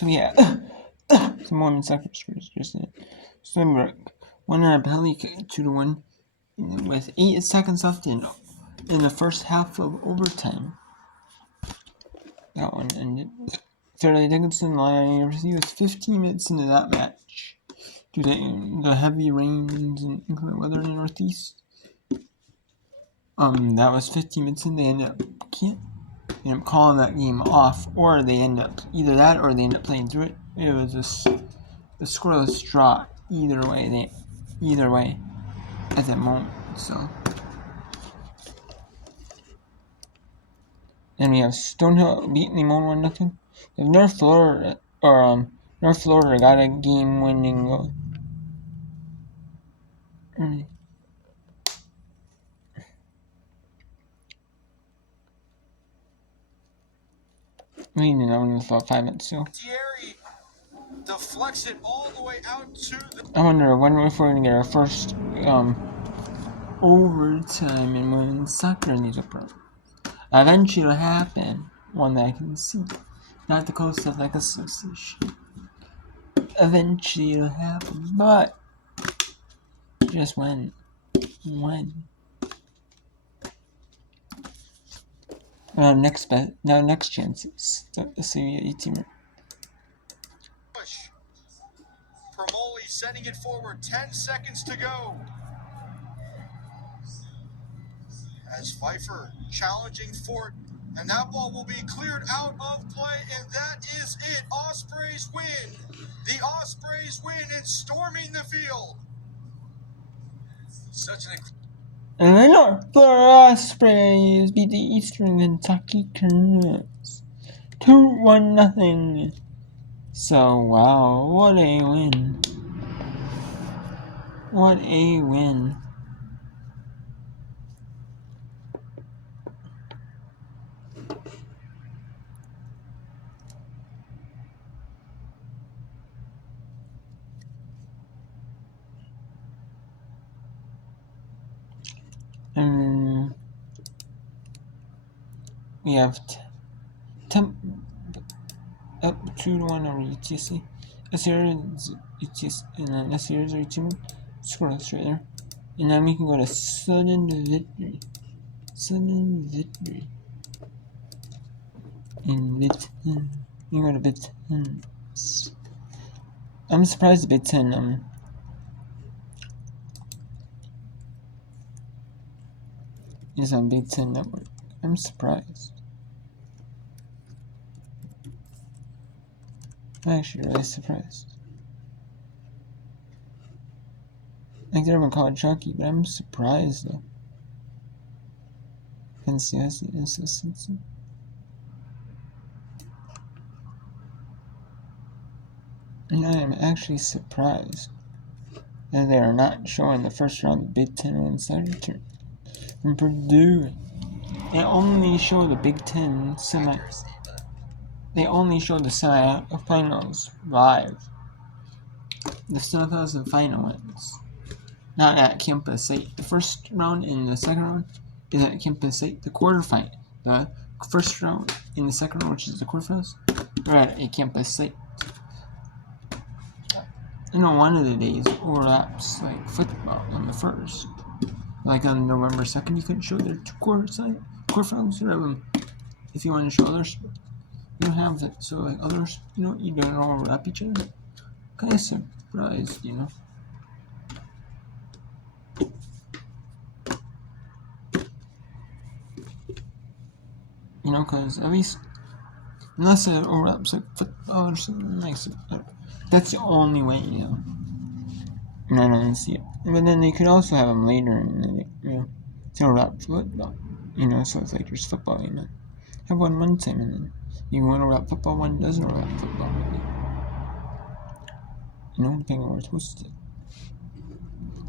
So yeah, some more soccer scores just in. Swinbrook won on a penalty kick 2-1 with 8 seconds left in the first half of overtime. That one ended. Fairleigh Dickinson Lion University was 15 minutes into that match due to the heavy rains and inclement weather in the Northeast. That was 15 minutes in. They ended up calling that game off, or they end up either that or they end up playing through it. It was just a scoreless draw either way at that moment. So then we have Stonehill beating Limon 1-0. We have North Florida got a game-winning goal. Leading that one with about 5 minutes too. Deflects it all the way out to the. I wonder if we're gonna get our first overtime in women's soccer in these programs. Eventually it'll happen. One that I can see. Not the Coast Athletic Association. Eventually it'll happen, but just when. Next chances. The CBA team. Promoli sending it forward. 10 seconds to go. As Pfeiffer challenging for it, and that ball will be cleared out of play, and that is it. Ospreys win. The Ospreys win and storming the field. And the North Florida Ospreys beat the Eastern Kentucky Canucks 2-1. So wow, what a win! What a win! We have up 2-1 over UTC. UTC, and then SCR's are 2 scoreless right there. And then we can go to sudden victory. In Big Ten. We go to Big Ten. I'm surprised Big Ten is on Big Ten Network. I'm surprised. I'm actually really surprised. Like they're even called Chucky, but I'm surprised though. NCAA. And I am actually surprised that they are not showing the first round of the Big Ten Women's Soccer Tournament from Purdue. They only show the Big Ten They only show the semifinals live. The semifinals and final ones. Not at Campus 8. The first round and the second round is at Campus 8. The quarterfinal. The first round and the second round, which is the quarterfinals, are at a Campus 8. I know one of the days overlaps like football on the first. Like on November 2nd, you couldn't show their quarterfinals or them if you want to show others. You don't have that, so like others, you don't overlap each other. Kind of surprised, because at least, unless it overlaps like football or something like that, that's the only way, And I don't see it. But then they could also have them later, and to overlap football, so it's like there's football, have one time, and then you want to overlap football, one doesn't overlap football, really. Depending on where it's hosted.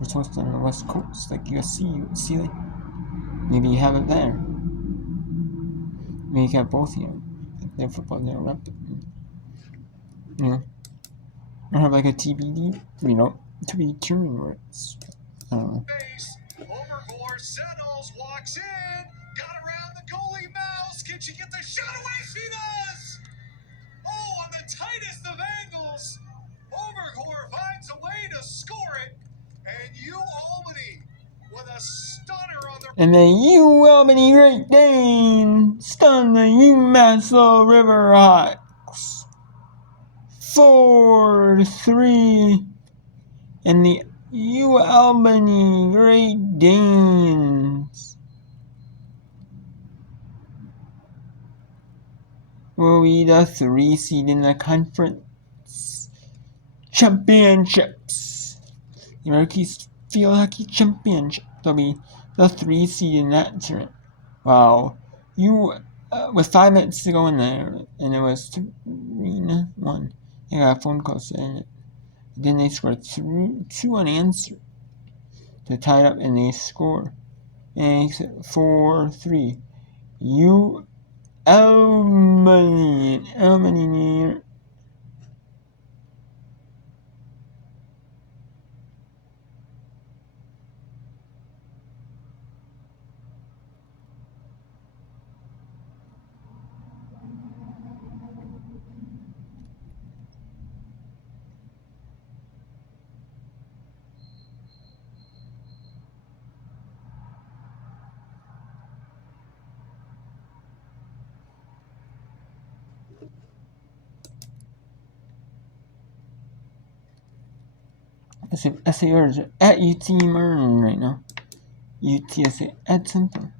It's hosted on the West Coast, like USC, maybe you have it there. Maybe you can have both, they have football, they overlap it, or have like a TBD, to be determined where it's, I don't know. Overboard, Settles walks in, got around the goalie mouse. Can she get the shot away? She does! Oh, on the tightest score it, and U Albany with a stunner on their. And the U Albany Great Dane stun the UMass Lowell River Hawks 4-3. And the U Albany Great Danes will be the 3 seed in the conference championships. The American Field Hockey Championship. They'll be the 3 seed in that tournament. Wow. With 5 minutes to go in there, and it was 3-1. I got a phone call saying it. Then they scored 2 unanswered to tie it up, and they score. And it's 4-3. U Albany, New York. SARs are at UT Martin right now. UTSA at Temple.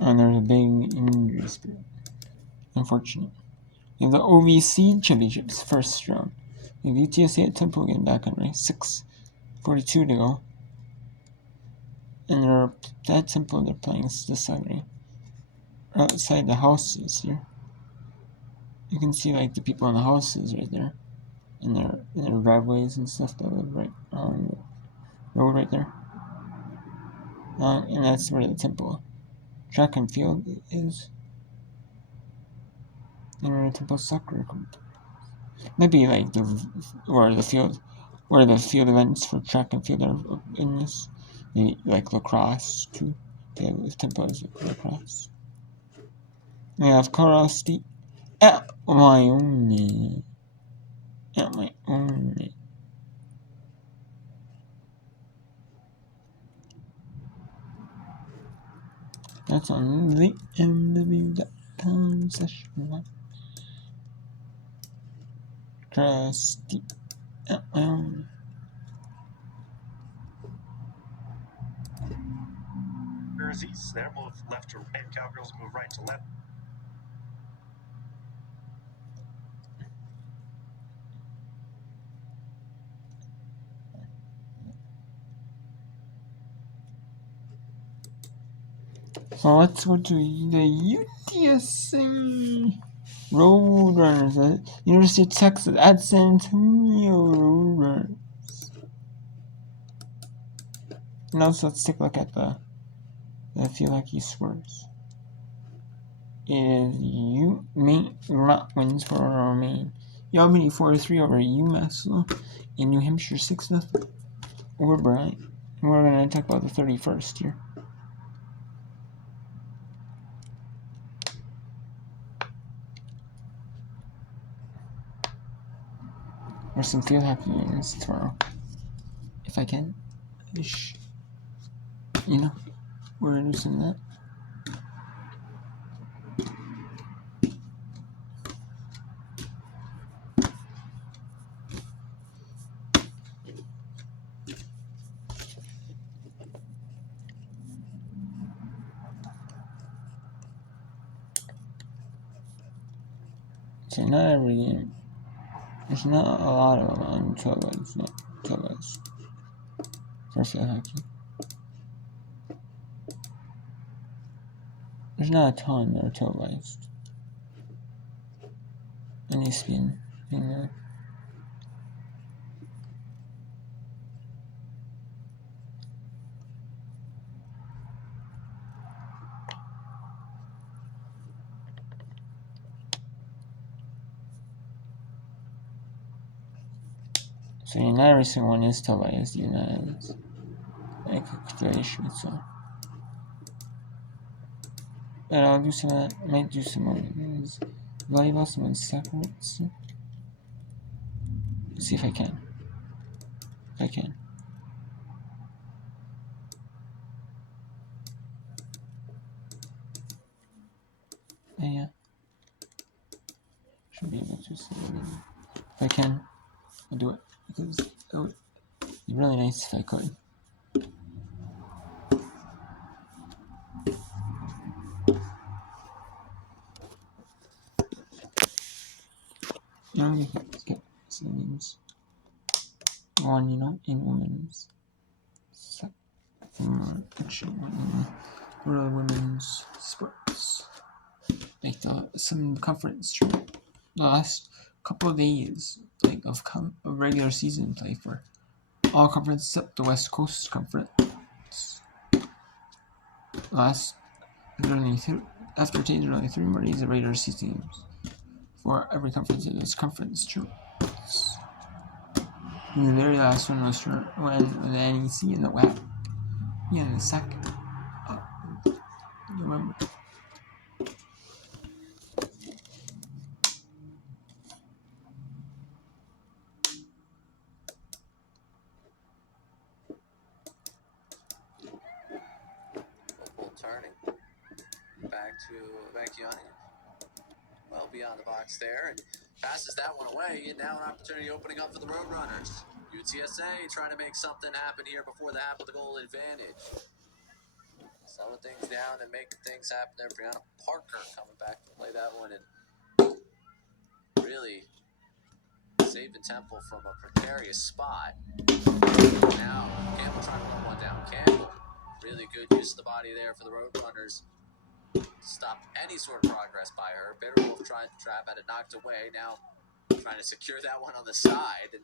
And there's a big injury spirit. Unfortunate. We have the OVC Championships first round. We have UTSA at Temple getting back on race. 6:42 to go. And they're at Temple. They're playing this Saturday. Outside the houses here. You can see like the people in the houses right there. In their driveways and stuff that live right on the road right there. And that's where the Temple track and field is. And where the Temple soccer court. Maybe like the field events for track and field are in this. Maybe like lacrosse too. If Temple is lacrosse. We have Colorado State at Wyoming. That's on the MW.com /1. Colorado State at Wyoming. Jerseys, they move left to right. Cowgirls move right to left. So let's go to the UTSA Roadrunners, the University of Texas at San Antonio Roadrunners. And also let's take a look at the Field Hockey scores. It is Maine wins for Maine. Albany 4-3 over UMass and New Hampshire 6-0 over Bryant. We're going to talk about the 31st here. Or some field hockey games tomorrow. If I can. We're going to do some of that. So not every game. There's not a lot of them on 12 guys. No, 12 guys. For field hockey. There's not a ton that are televised. On ESPN. So not every single one is televised, like a issue, so But I'll do some of that. Might do some women's volleyball, some women's soccer. See if I can. If I can. Yeah. Should be able to see it. If I can, I'll do it. Because it would be really nice if I could. You know, you can skip names. One, in women's what are women's sports? Like some conference tournament. The last couple of days, like of regular season play for all conferences except the West Coast Conference. Last after today, there are only 3 more days of regular season games for every conference in this conference tournaments. And the very last one was when the NEC and the WAC in the 2nd of November. Turning back Yanni. Well beyond the box there and passes that one away. And now an opportunity opening up for the Roadrunners. UTSA trying to make something happen here before the half with the goal advantage. Slowing things down and making things happen there. Brianna Parker coming back to play that one and really saving Temple from a precarious spot. Now Campbell trying to run one down. Campbell, really good use of the body there for the Roadrunners. Stop any sort of progress by her. Bitterwolf trying to trap at it, knocked away. Now trying to secure that one on the side. And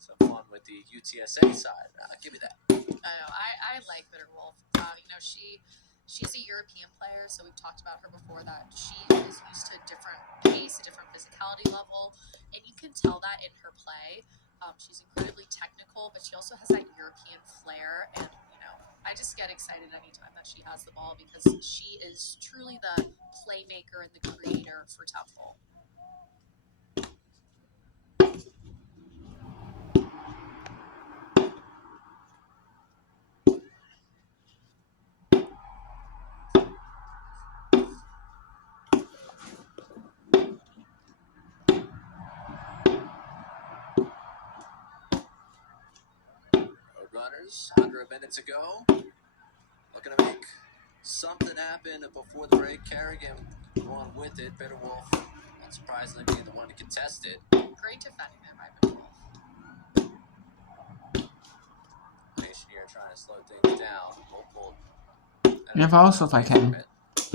some fun with the UTSA side. Give me that. I know. I like Bitterwolf. She's a European player, so we've talked about her before that she is used to a different pace, a different physicality level, and you can tell that in her play. She's incredibly technical, but she also has that European flair, and I just get excited anytime that she has the ball because she is truly the playmaker and the creator for Temple. Runners, under a minute to go. Looking to make something happen before the break. Kerrigan going with it. Bitterwolf, unsurprisingly, being the one to contest it. Great defending there by Bitterwolf. Nation here trying to slow things down. Local. And if I can,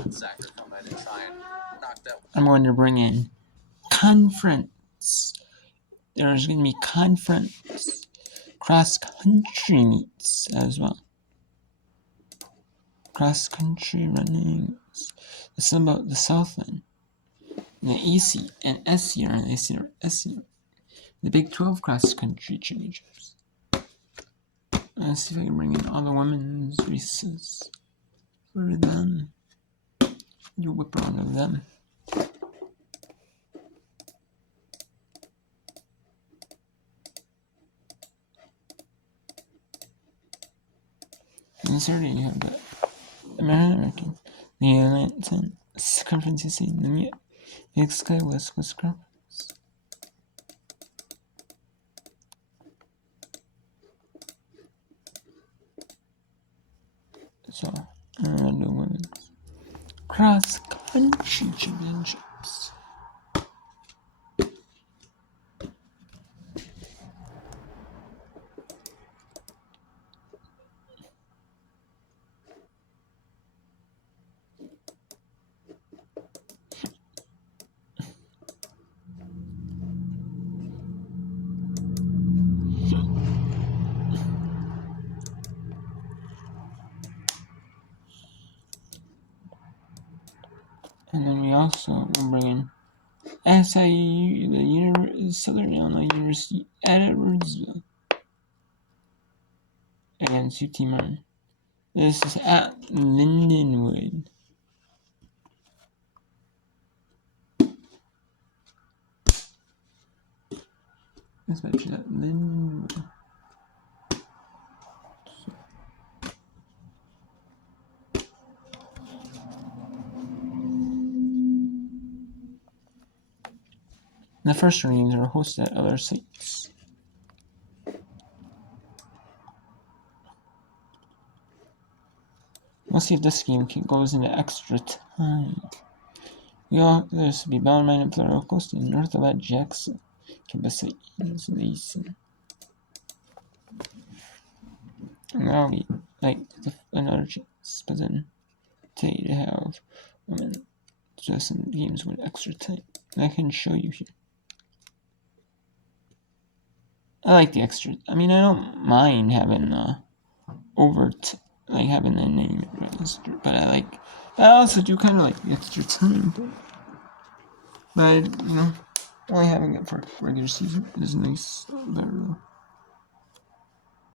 Sacker come in and try and knock that one. I'm going to bring in conference. There's going to be conference cross-country meets as well. Cross-country running. It's about the Southland. The EC and SC are in SC. The Big 12 cross-country championships. Let's see if I can bring in all the women's races for them. You whip around of them. And Saturday you have the American, the Atlantic Conference, the Big Sky West Coast Conference. So, and the women's cross country championships. And then we also will bring in SIU, the Southern Illinois University at Edwardsville against UT Martin. This is at Lindenwood. Let's bet you that Lynn. The first games are hosted at other sites. We'll see if this game goes into extra time. There's to be bound mind and player coast in north of that Jackson. Campus is Leeson. And that'll be like another chance, but then today to have just some games with extra time. I can show you here. I like the extra. I mean, I don't mind having having the name registered, but I also do kind of like the extra time. But only having it for regular season is nice. Better.